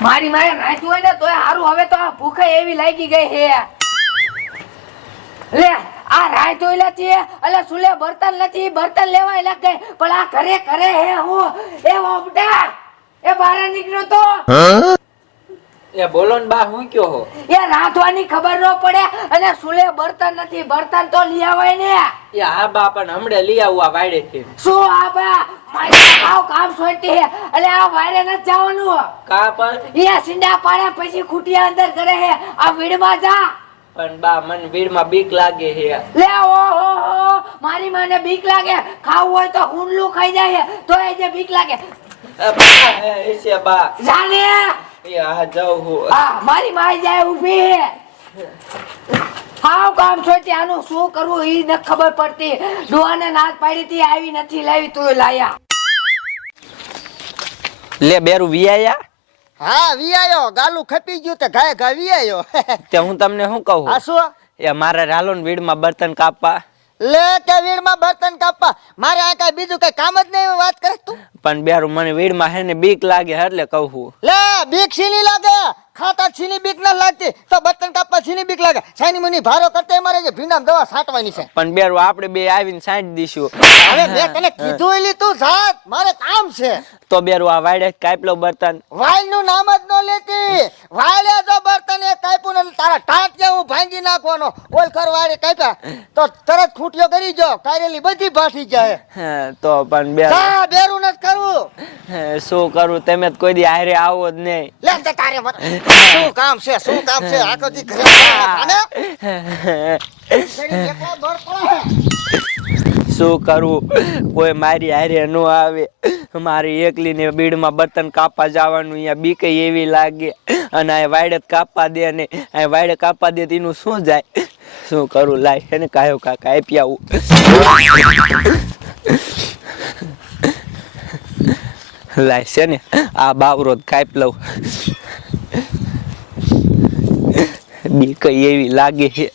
મારી મારે રાખ્યું હોય ને તોય હારું. હવે તો આ ભૂખે એવી લાગી ગઈ હે. લે આ રાય ધોઈલા છે એટલે સુલે બર્તન નથી બર્તન લેવાય લાગ. ગઈ પણ આ ઘરે ઘરે હે હું. એ ઓબડા એ બહાર નીકળ્યો તો. એ બોલો ને બા હું કયો હો? એ રાંધવાની ખબર ન પડે. અને સુલે બર્તન નથી બર્તન તો લઈ આવાય ને. એ હા બા પણ હમણે લઈ આવું આ વાડે થી શું આ બા? મારી ભાવ કામ સોટી હે. એટલે આ વાયરે નથી જવાનું. કા પણ એ સિંડા પાડે પછી ખૂટિયા અંદર કરે હે. આ વીડમાં જા. પણ બા મને બીક લાગે છે લે ઓ હો હો. મારી માને બીક લાગે. ખાવું હોય તો હુંડલું ખાઈ જાય. તો એ જે બીક લાગે. બા એ છે બા. જાને. એ જાઉં હું. આ મારી માઈ જાય ઊભી હાવ કામ છોટી આનું શું કરવું એ ન ખબર પડતી. ડોહાને નાક પાડી હતી આવી નથી લાવી તું લાયા. લે બેરું વિયાયા? હા વિયાયો. ગાલું ખપી ગયું તે ગાય ગા વિયાયો. તે હું તમને શું કહું? આ શું? એ મારે રાલો ને વીડમાં બર્તન કાપવા. લે કે વીડમાં બર્તન કાપવા? મારે આ કઈ બીજું કઈ કામ જ નહીં વાત કરે તું. પણ બેરું મને વીડમાં હે ને બીક લાગે એટલે કહું લે બીક સીની લાગે. ખાતા છીની બીક ના લાગતી તો બતન કાપવા છીની બીક લાગે. સાની મુની ભારો કરતે મારે જે ભીંડામ દવા છાંટવાની છે. પણ બેરો આપણે બે આવીને સાંજ દીશું હવે મેં તને કીધું એલી તું જાત મારે કામ છે. તો બેરો આ વાડે કાપલો બર્તન. વાઈલનું નામ જ ન લેતી. વાઈલે જો બર્તન એ કાપ્યું ને તારા ટાંટિયા હું ભાંગી નાખવાનો. ઓલ કર વાળે કાપ્યા તો તરત ખૂટ્યો કરી જો કારેલી બધી ભાઠી જાય. તો પણ બેરો. હા બેરું નથી કરવું. શું કરું તમે કોઈ દી હારે આવો જ નહીં. લે તારે શું કામ છે? શું કામ છે? આખો દી ઘરે આને. શું કરવું કોઈ મારી હારે ન આવે. મારી એકલી ને બીડમાં બર્તન કાપવા જવાનું અહીંયા બીક એવી લાગે. અને આ વાયડે કાપવા દે ને આ વાયડે કાપવા દે તેનું શું જાય? શું કરું? લાય એને કાયો કાકા આપી આવું. લાય છે ને આ બાવરો જ લઉં. બીક એવી લાગે છે?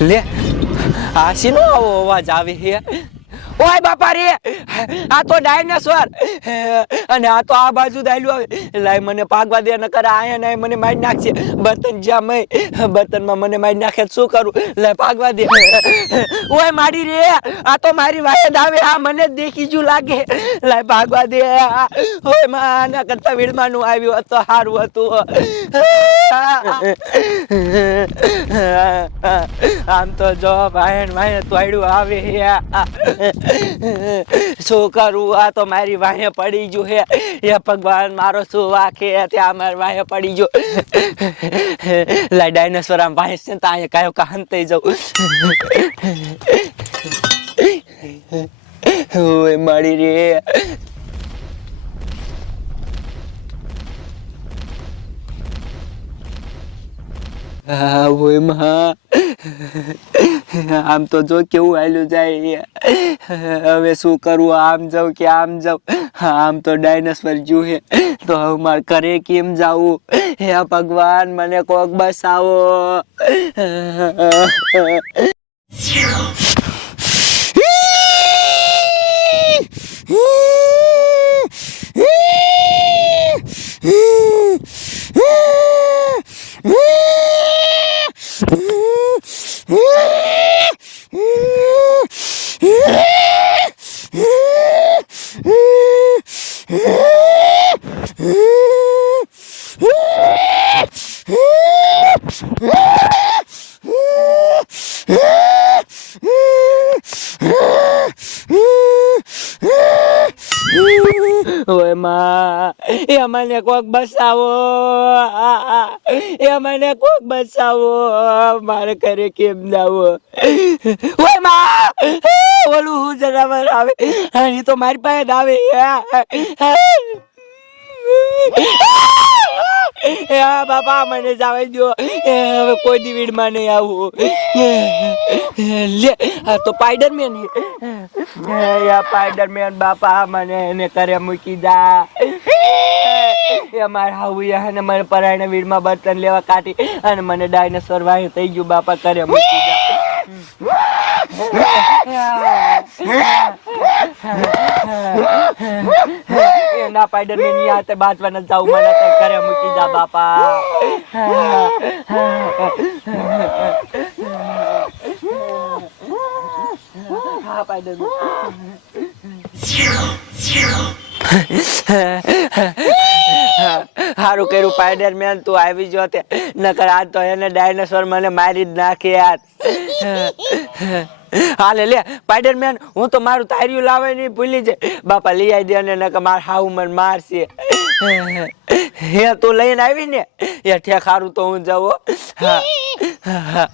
લે આ શીનો આવો અવાજ આવે છે? ઓય બાપા આ તો ડાયનાસોર. અને આ તો આ બાજુ દાયલું આવે. લાય મને પાગવા દે, નકર આયા ને મને મારી નાખશે બર્તન જ્યાં મેં બર્તનમાં મને મારી નાખે શું કરું? લાય પાગવા દે. ઓય મારી રે, આ તો મારી વાયદ આવે, આ મને દેખી જુ લાગે. લાય ભાગવા દે ઓયમાં, આના કરતા વીડમાંનું આવ્યું હતું સારું હતું. આમ તો જો ભાઈ ભાઈ તોડ્યું આવે હે. શું કરું? આ તો મારી વાહે પડી ગયું હે. હે ભગવાન, મારો શું વાકે ત્યાં મારી વાહે પડી ગયો. લાઈ ડાયનોસોર આમ વાહે છે ત્યાં કયો અહીંયા કાયો કા હંતાઈ જાઉં. મળી રે. હા ઓયમાં આમ તો જો કેવું હાલ્યું જાય. હવે શું કરવું આમ જાઉં કે આમ જાઉં? આમ તો ડાયનાસોર જુ હે તો હવે મારે ઘરે કેમ જાવું? હે ભગવાન મને કોક બસાવો. ઓય એ મને કોક બસાવો. એ મને કોક બસાવો. મારે ઘરે કેમ જાવો? ઓયમાં! ઓલું હું જનાવર આવે? એ તો મારી પાસે જ આવે. એ બાપા, મને જાવે એ હવે કોઈ દી વીડમાં નહીં આવું. લે, આ તો સ્પાઈડરમેન હે યા સ્પાઈડરમેન બાપા, મને એને કરે મૂકી જા. એ મારા અને મને પરાયણ વીરમાં બર્તન લેવા કાઢી અને મને ડાયનાસોર વાહ્યું થઈ ગયું, બાપા કરે ના પાડર મેં બાંધવાના જાવ, મને કરે મૂકી જા, બાપા. હારું કર્યું પાયડર મેન તું આવી જો તે. નકર આજ તો એને ડાયનાસોર મને મારી જ નાખી યાર. હાલે લે પાઈડર મેન હું તો મારું તાર્યું લાવે નહીં ભૂલી જાય. બાપા લઈ આવી દે અને નકર માર હાવ મને મારશે. હે તું લઈને આવી ને? એ ઠેક હારું તો હું જાઉં હો. હા. હા.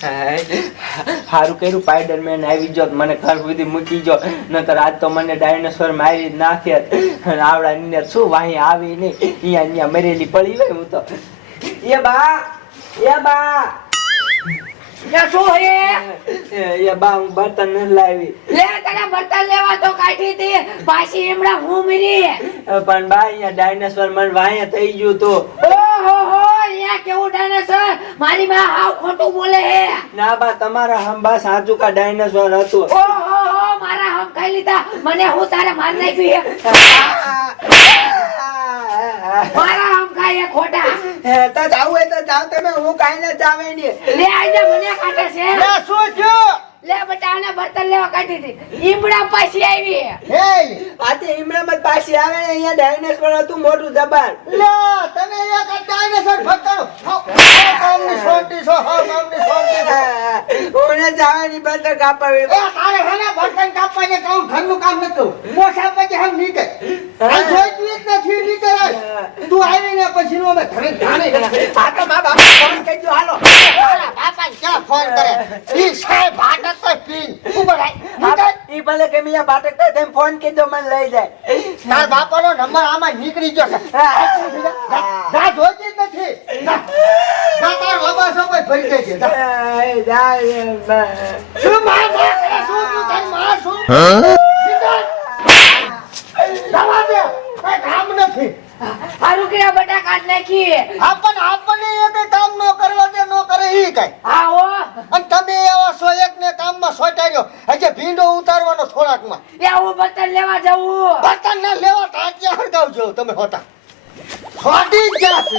સારું કર્યું સ્પાઈડર આવી જોત મને ઘર સુધી મૂકી જો નતર આજ તો મને ડાયનોસોર મારી જ નાખે અને આવડા ની શું વાહી આવી નહીં. અહીંયા અહીંયા મરેલી પડી ગઈ હું તો. એ બા એ બા. શું હે? એ બા હું બર્તન નથી લાવી. લે તને બર્તન લેવા તો કાઢી હતી પાછી એમડા હું મરી. પણ બા અહીંયા ડાયનોસોર મને વાહે થઈ ગયું તો. ઓહો હો અહીંયા કેવું ડાયનાસોર મારી માં હાવ ખોટું બોલે હે. ના બા તમારા હંબા સાચું કા ડાયનોસોર હતો ઓ હો મારા હમ ખાઈ લીધા મને હું તારે માર નાખ્યું હે મારા હમ ખાય હે તો જાવ હોય તો જાવ તમે હું કાઈ ના જાવે નહીં લે આજે મને કાટે છે લે શું થયું લે બટા આને બર્તન લેવા કાઢી હતી ઈમડા પાછી આવી હે આતે ઈમડા મત પાછી આવે ને અહીંયા ડાયનોસોર હતું મોટું જબર લે તમે એક આ ડાયનાસોર હો હાવ કામની સોટી છો હો છો ઓને જવાની બર્તન કાપાવી. એ તારે હેને બર્તન કાપવાને કામ ઘરનું કામ નતું. મોસા પછી હમ નીકળ. આ જોઈતી જ નથી નીકળ. તું આવીને પછી નો અમે ઘરે જાણે આ તો મા બાપા ફોન કરજો હાલો. બાપા ક્યાં ફોન કરે. ઈ સાહેબ ભાટક તો પીન. ઊભો રાય નીકળ. ઈ ભલે કે મિયા થાય તેમ ફોન કીધો મને લઈ જાય. તાર બાપાનો નંબર આમાં નીકળી ગયો છે. જા, જોઈતી જ નથી જા જા તાર બાબા સો કોઈ ભરી દેજે શું માં માં શું તું તારી માં શું? જવા દે. કઈ કામ નથી. હારું કર્યા બટા કાઢ નાખી આપણ આપણને કઈ કામ ન કરવા દે ન કરે ઈ કઈ. હા હો. અને તમે એવા સો એક ને કામમાં સોટાડ્યો હજે ભીંડો ઉતારવાનો થોડાકમાં. એ હું બર્તન લેવા જાઉં. બર્તન ના લેવા ટાંટિયા હરગાવજો તમે હોતા. ફાટી જ ગયા છે.